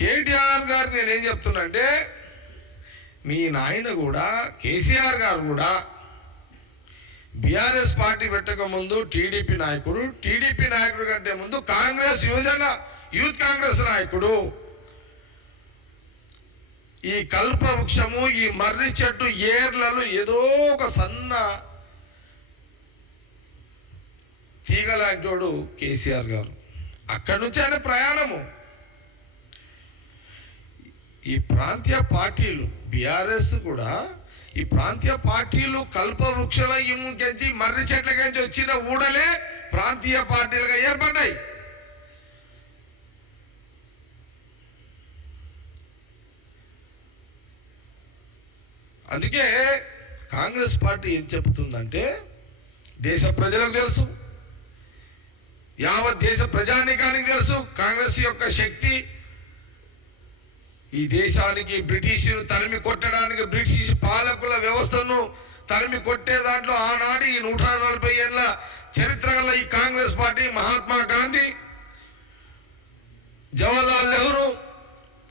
కేటీఆర్ గారు నేనేం చెప్తున్నా అంటే మీ నాయన కూడా కేసీఆర్ గారు కూడా బీఆర్ఎస్ పార్టీ పెట్టక ముందు టీడీపీ నాయకుడు కంటే ముందు కాంగ్రెస్ యూత్ కాంగ్రెస్ నాయకుడు. ఈ కల్పవృక్షము, ఈ మర్రి చెట్టు ఏర్లలో ఏదో ఒక సన్న తీగలాంటోడు కేసీఆర్ గారు. అక్కడి నుంచి ఆయన ప్రయాణము. ఈ ప్రాంతీయ పార్టీలు బీఆర్ఎస్ కూడా ఈ ప్రాంతీయ పార్టీలు కల్పవృక్షల గెలిచి మర్రి చెట్ల గెలిచి వచ్చిన ఊడలే ప్రాంతీయ పార్టీలుగా ఏర్పడ్డాయి. అందుకే కాంగ్రెస్ పార్టీ ఏం చెబుతుందంటే దేశ ప్రజలకు తెలుసు, యావత్ దేశ ప్రజానీకానికి తెలుసు కాంగ్రెస్ యొక్క శక్తి. ఈ దేశానికి బ్రిటిష్ తరిమి కొట్టడానికి, బ్రిటిష్ పాలకుల వ్యవస్థను తరిమి కొట్టే దాంట్లో ఆనాడు ఈ 140 ఏళ్ల చరిత్ర గల ఈ కాంగ్రెస్ పార్టీ, మహాత్మా గాంధీ, జవహర్లాల్ నెహ్రూ,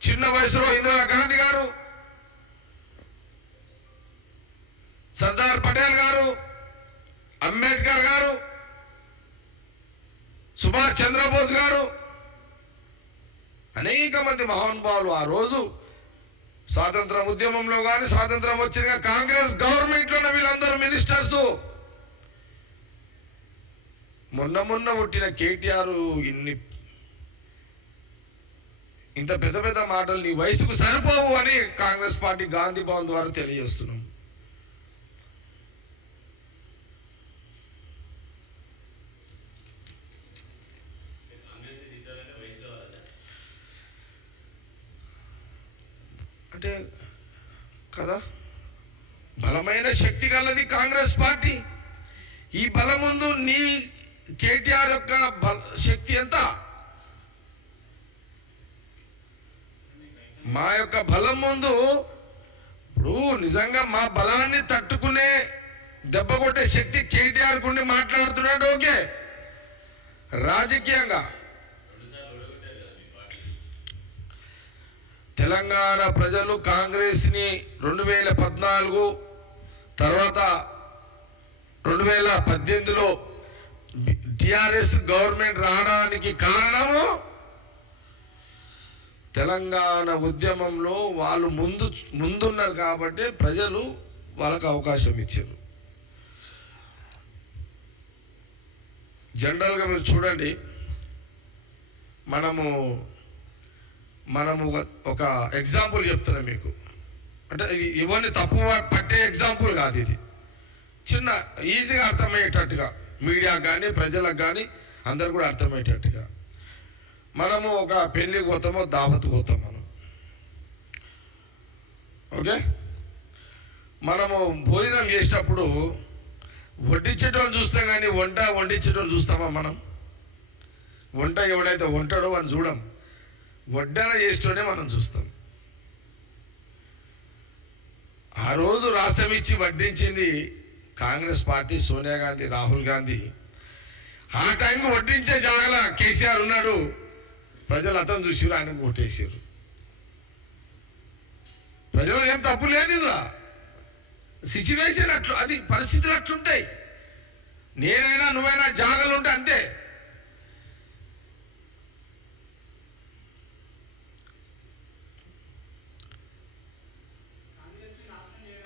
చిన్న వయసులో ఇందిరాగాంధీ గారు, సర్దార్ పటేల్ గారు, అంబేద్కర్ గారు, సుభాష్ చంద్రబోస్ గారు, అనేక మంది మహానుభావులు ఆ రోజు స్వాతంత్ర ఉద్యమంలో కానీ స్వాతంత్రం వచ్చిన కాంగ్రెస్ గవర్నమెంట్ లోనే వీళ్ళందరూ మినిస్టర్స్. మొన్న పుట్టిన కేటీఆర్ ఇంత పెద్ద పెద్ద మాటలు నీ వయసుకు సరిపోవు అని కాంగ్రెస్ పార్టీ గాంధీ భవన్ ద్వారా తెలియజేస్తున్నాం. అంటే కదా బలమైన శక్తి గలది కాంగ్రెస్ పార్టీ. ఈ బలం ముందు నీ కేటీఆర్ యొక్క శక్తి ఎంత? మా యొక్క బలం ముందు ఇప్పుడు నిజంగా మా బలాన్ని తట్టుకునే దెబ్బ కొట్టే శక్తి కేటీఆర్ గుండి మాట్లాడుతున్నాడు. ఓకే, రాజకీయంగా తెలంగాణ ప్రజలు కాంగ్రెస్ ని 2014 తర్వాత 2018లో టిఆర్ఎస్ గవర్నమెంట్ రావడానికి కారణము తెలంగాణ ఉద్యమంలో వాళ్ళు ముందున్నారు కాబట్టి ప్రజలు వాళ్ళకు అవకాశం ఇచ్చారు. జనరల్గా మీరు చూడండి, మనము ఒక ఎగ్జాంపుల్ చెప్తున్నాం మీకు. అంటే ఇవన్నీ తప్పు పట్టే ఎగ్జాంపుల్ కాదు, ఇది చిన్న ఈజీగా అర్థమయ్యేటట్టుగా మీడియాకు కానీ ప్రజలకు కానీ అందరు కూడా అర్థమయ్యేటట్టుగా. మనము ఒక పెళ్లికి పోతామో దావత్ పోతాం మనం. ఓకే, మనము భోజనం చేసేటప్పుడు వడ్డించేటోళ్ళు చూస్తాం కానీ వండించేటోళ్ళు చూస్తామా మనం? వంట ఎవడైతే వంటాడో అని చూడం, వడ్డన చేసేటోనే మనం చూస్తాం. ఆ రోజు రాష్ట్రం ఇచ్చి వడ్డించింది కాంగ్రెస్ పార్టీ, సోనియా గాంధీ, రాహుల్ గాంధీ. ఆ టైంకి వడ్డించే జాగల కేసీఆర్ ఉన్నాడు. ప్రజలు అతను చూసిరు, ఆయనకు ఓటేసారు. ప్రజలు ఏం తప్పు లేదు, సిచ్యువేషన్ అట్లు, అది పరిస్థితులు అట్లుంటాయి. నేనైనా నువ్వైనా జాగలు ఉంటే అంతే.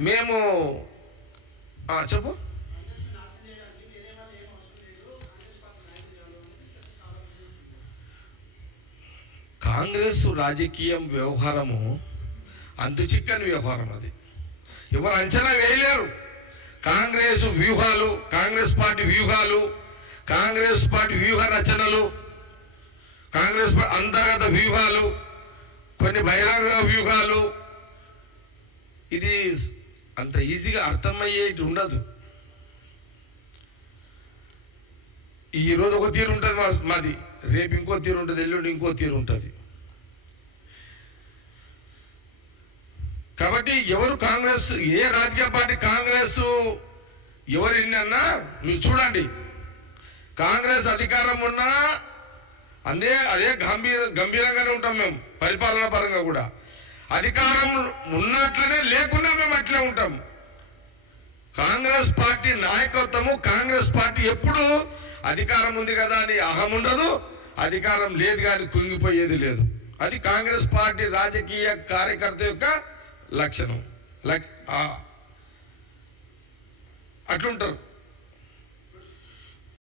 మేము చెప్పు. కాంగ్రెస్ రాజకీయం వ్యవహారము అంతు చిక్కని వ్యవహారం. అది ఎవరు అంచనా వేయలేరు. కాంగ్రెస్ వ్యూహాలు, కాంగ్రెస్ పార్టీ వ్యూహాలు, కాంగ్రెస్ పార్టీ వ్యూహ రచనలు, కాంగ్రెస్ అంతర్గత వ్యూహాలు, కొన్ని బహిరంగ వ్యూహాలు, ఇది అంత ఈజీగా అర్థమయ్యేటి ఉండదు. ఈరోజు ఒక తీరు ఉంటుంది మాది, రేపు ఇంకో తీరు ఉంటుంది, ఎల్లుండి ఇంకో తీరు ఉంటుంది. కాబట్టి ఎవరు కాంగ్రెస్, ఏ రాజకీయ పార్టీ కాంగ్రెస్ ఎవరు ఎన్ని అన్నా మీరు చూడండి, కాంగ్రెస్ అధికారం ఉన్నా అదే గంభీరంగానే ఉంటాం మేము. పరిపాలన పరంగా కూడా అధికారం ఉన్నట్లనే లేకున్నా మేము అట్లే ఉంటాం. కాంగ్రెస్ పార్టీ నాయకత్వము, కాంగ్రెస్ పార్టీ ఎప్పుడు అధికారం ఉంది కదా అని అహం ఉండదు, అధికారం లేదు కానీ కుంగిపోయేది లేదు. అది కాంగ్రెస్ పార్టీ రాజకీయ కార్యకర్త యొక్క లక్షణం. అట్లుంటారు.